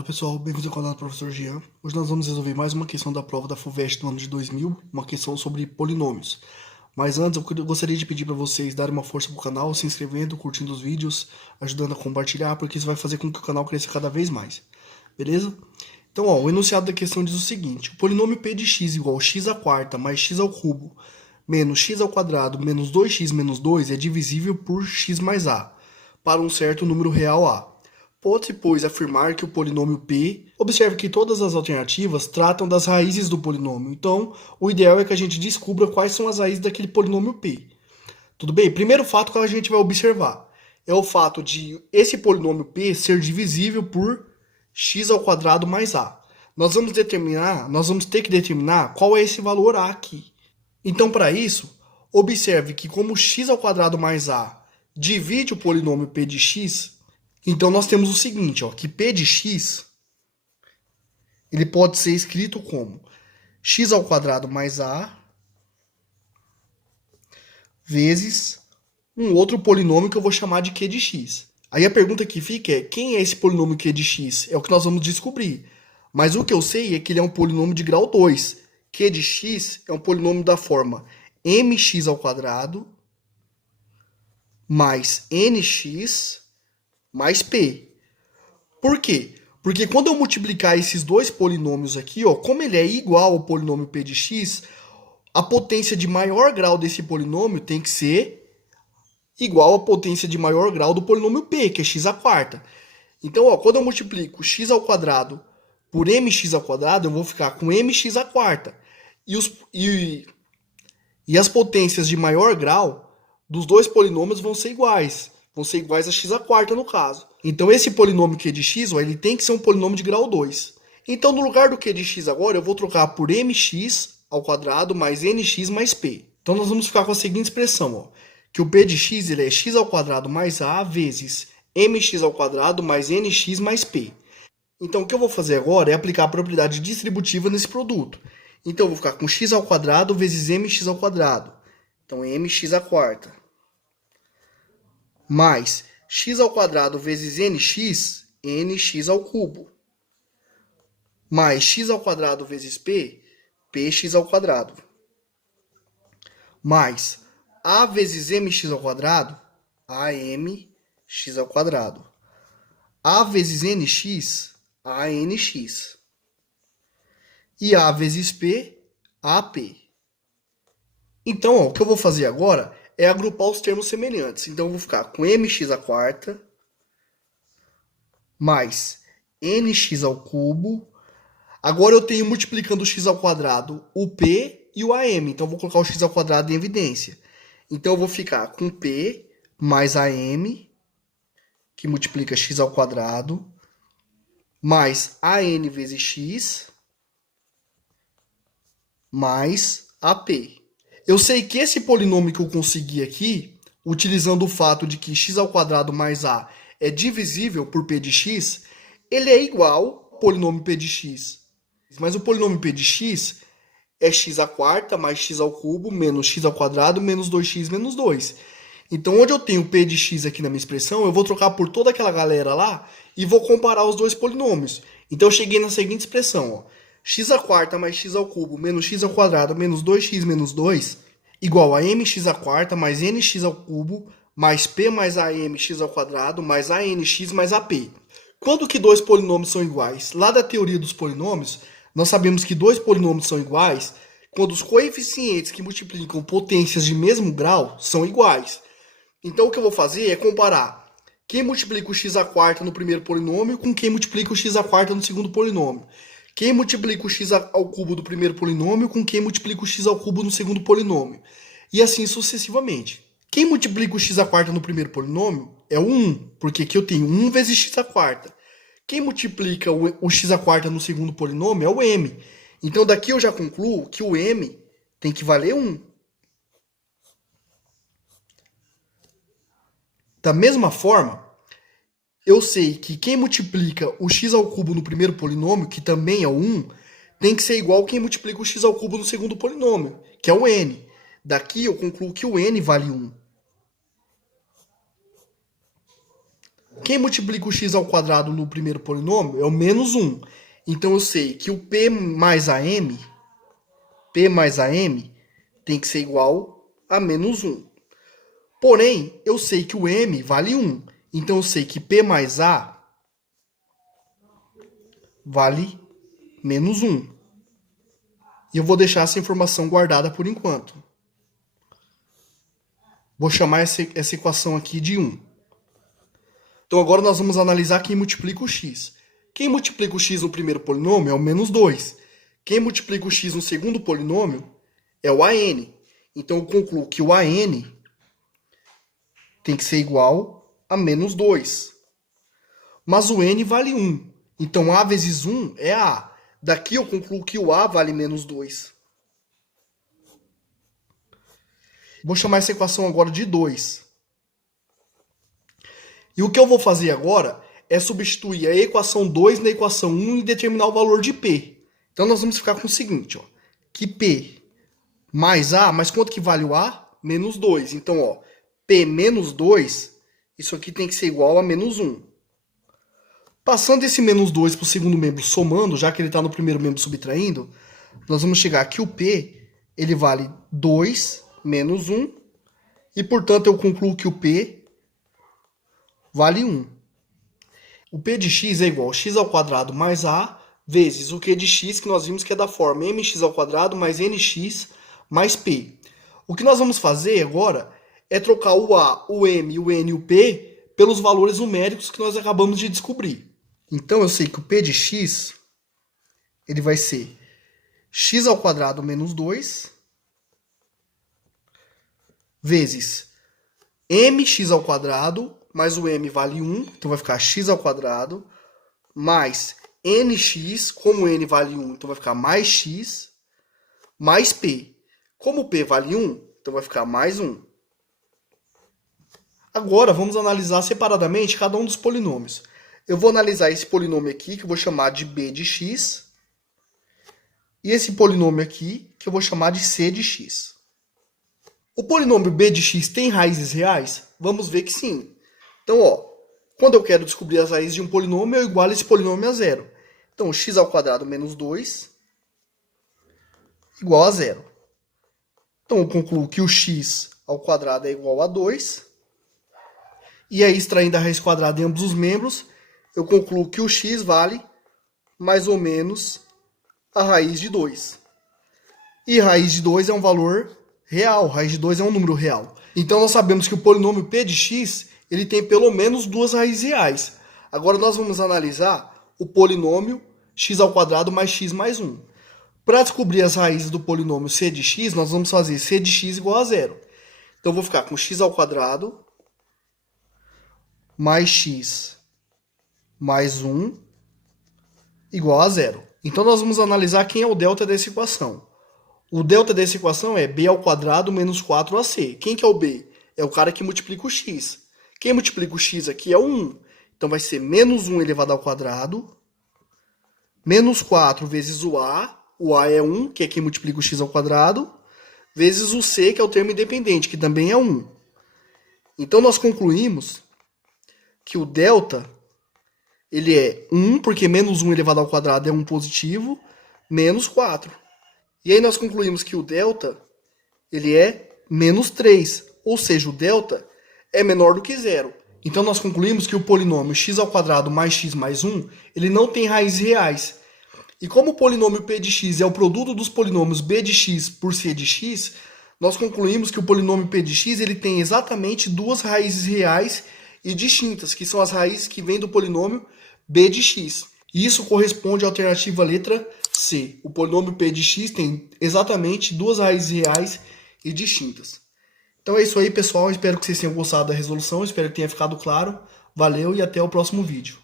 Fala pessoal, bem-vindos ao canal do Professor Jean. Hoje nós vamos resolver mais uma questão da prova da FUVEST do ano de 2000, uma questão sobre polinômios. Mas antes eu gostaria de pedir para vocês darem uma força pro canal, se inscrevendo, curtindo os vídeos, ajudando a compartilhar, porque isso vai fazer com que o canal cresça cada vez mais. Beleza? Então, o enunciado da questão diz o seguinte: o polinômio p de x igual a x à quarta mais x ao cubo menos x ao quadrado menos 2x menos 2 é divisível por x mais a, para um certo número real a. Pode-se, pois, afirmar que o polinômio p... Observe que todas as alternativas tratam das raízes do polinômio. Então, o ideal é que a gente descubra quais são as raízes daquele polinômio p. Tudo bem? Primeiro fato que a gente vai observar é o fato de esse polinômio p ser divisível por x ao quadrado mais a. Nós vamos ter que determinar qual é esse valor a aqui. Então, para isso, observe que como x ao quadrado mais a divide o polinômio p de x... Então, nós temos o seguinte, que p de x, ele pode ser escrito como x ao quadrado mais a vezes um outro polinômio que eu vou chamar de q de x. Aí a pergunta que fica é, quem é esse polinômio q de x? É o que nós vamos descobrir. Mas o que eu sei é que ele é um polinômio de grau 2. Q de x é um polinômio da forma mx ao quadrado mais nx mais p. Por quê? Porque quando eu multiplicar esses dois polinômios aqui, como ele é igual ao polinômio p de x, a potência de maior grau desse polinômio tem que ser igual à potência de maior grau do polinômio p, que é x à quarta. Então, quando eu multiplico x ao quadrado por mx ao quadrado, eu vou ficar com mx à quarta. E as potências de maior grau dos dois polinômios vão ser iguais. Vão ser iguais a x à quarta no caso. Então esse polinômio q de x, ele tem que ser um polinômio de grau 2. Então no lugar do q de x agora, eu vou trocar por mx ao quadrado mais nx mais p. Então nós vamos ficar com a seguinte expressão, que o p de x ele é x ao quadrado mais a vezes mx ao quadrado mais nx mais p. Então o que eu vou fazer agora é aplicar a propriedade distributiva nesse produto. Então eu vou ficar com x ao quadrado vezes mx ao quadrado. Então mx à quarta mais x ao quadrado vezes nx, nx ao cubo, mais x ao quadrado vezes p, px ao quadrado, mais a vezes mx ao quadrado, amx ao quadrado, a vezes nx, anx, e a vezes p, ap. Então, o que eu vou fazer agora é agrupar os termos semelhantes. Então, eu vou ficar com mx à quarta mais nx ao cubo. Agora eu tenho multiplicando o x ao quadrado o p e o am. Então, eu vou colocar o x ao quadrado em evidência. Então, eu vou ficar com p mais am, que multiplica x ao quadrado, mais an vezes x, mais ap. Eu sei que esse polinômio que eu consegui aqui, utilizando o fato de que x ao quadrado mais a é divisível por p de x, ele é igual ao polinômio p de x. Mas o polinômio p de x é x à quarta mais x ao cubo menos x ao quadrado menos 2x menos 2. Então, onde eu tenho p de x aqui na minha expressão, eu vou trocar por toda aquela galera lá e vou comparar os dois polinômios. Então, eu cheguei na seguinte expressão, x à quarta mais x ao cubo menos x ao quadrado menos 2x menos 2 igual a mx à quarta mais nx ao cubo mais p mais amx ao quadrado mais anx mais ap. Quando que dois polinômios são iguais? Lá da teoria dos polinômios, nós sabemos que dois polinômios são iguais quando os coeficientes que multiplicam potências de mesmo grau são iguais. Então, o que eu vou fazer é comparar quem multiplica o x à quarta no primeiro polinômio com quem multiplica o x à quarta no segundo polinômio. Quem multiplica o x ao cubo do primeiro polinômio com quem multiplica o x ao cubo no segundo polinômio. E assim sucessivamente. Quem multiplica o x à quarta no primeiro polinômio é o 1, porque aqui eu tenho 1 vezes x à quarta. Quem multiplica o x à quarta no segundo polinômio é o m. Então daqui eu já concluo que o m tem que valer 1. Da mesma forma, eu sei que quem multiplica o x ao cubo no primeiro polinômio, que também é o 1, tem que ser igual quem multiplica o x ao cubo no segundo polinômio, que é o n. Daqui eu concluo que o n vale 1. quem multiplica o x ao quadrado no primeiro polinômio é o menos 1. Então eu sei que o p mais am tem que ser igual a menos 1. Porém, eu sei que o m vale 1. Então eu sei que p mais a vale menos 1. E eu vou deixar essa informação guardada por enquanto. Vou chamar essa equação aqui de 1. Então agora nós vamos analisar quem multiplica o x. Quem multiplica o x no primeiro polinômio é o menos 2. Quem multiplica o x no segundo polinômio é o an. Então eu concluo que o an tem que ser igual a menos 2. Mas o n vale 1. Então a vezes 1 é a. Daqui eu concluo que o a vale menos 2. Vou chamar essa equação agora de 2. E o que eu vou fazer agora é substituir a equação 2 na equação 1 e determinar o valor de P. Então nós vamos ficar com o seguinte, ó, que P mais A, mas quanto que vale o A? Menos 2. Então, ó, P menos 2, isso aqui tem que ser igual a menos 1. Passando esse menos 2 para o segundo membro somando, já que ele está no primeiro membro subtraindo, nós vamos chegar que o P ele vale 2 menos 1, e portanto eu concluo que o P vale 1. O P de x é igual a x ao quadrado mais a vezes o Q de x, que nós vimos que é da forma mx ao quadrado mais nx mais p. O que nós vamos fazer agora é trocar o a, o m, o n e o p pelos valores numéricos que nós acabamos de descobrir. Então eu sei que o P de x ele vai ser x ao quadrado menos 2 vezes mx ao quadrado, mais o m vale 1, então vai ficar x ao quadrado, mais nx, como n vale 1, então vai ficar mais x, mais p. Como p vale 1, então vai ficar mais 1. Agora vamos analisar separadamente cada um dos polinômios. Eu vou analisar esse polinômio aqui, que eu vou chamar de b de x, e esse polinômio aqui, que eu vou chamar de c de x. O polinômio b de x tem raízes reais? Vamos ver que sim. Então, ó, quando eu quero descobrir as raízes de um polinômio, eu igualo esse polinômio a zero. Então, x ao quadrado menos 2 igual a zero. Então, eu concluo que o x ao quadrado é igual a 2. E aí, extraindo a raiz quadrada em ambos os membros, eu concluo que o x vale mais ou menos a raiz de 2. E raiz de 2 é um valor real, raiz de 2 é um número real. Então nós sabemos que o polinômio p de x ele tem pelo menos duas raízes reais. Agora nós vamos analisar o polinômio x ao quadrado mais x mais 1. Para descobrir as raízes do polinômio c de x, nós vamos fazer c de x igual a zero. Então eu vou ficar com x ao quadrado mais x mais 1 igual a zero. Então nós vamos analisar quem é o delta dessa equação. O delta dessa equação é b ao quadrado menos 4ac. Quem que é o b? É o cara que multiplica o x. Quem multiplica o x aqui é o 1. Então vai ser menos 1 elevado ao quadrado, menos 4 vezes o a é 1, que é quem multiplica o x ao quadrado, vezes o c, que é o termo independente, que também é 1. Então nós concluímos que o delta ele é 1, porque menos 1 elevado ao quadrado é 1 positivo, menos 4. E aí nós concluímos que o delta ele é menos 3, ou seja, o delta é menor do que zero. Então nós concluímos que o polinômio x ao quadrado mais x mais 1, ele não tem raízes reais. E como o polinômio p de x é o produto dos polinômios b de x por c de x, nós concluímos que o polinômio p de x ele tem exatamente duas raízes reais e distintas, que são as raízes que vêm do polinômio b de x. E isso corresponde à alternativa letra C. O polinômio p de x tem exatamente duas raízes reais e distintas. Então é isso aí, pessoal. Espero que vocês tenham gostado da resolução. Espero que tenha ficado claro. Valeu e até o próximo vídeo.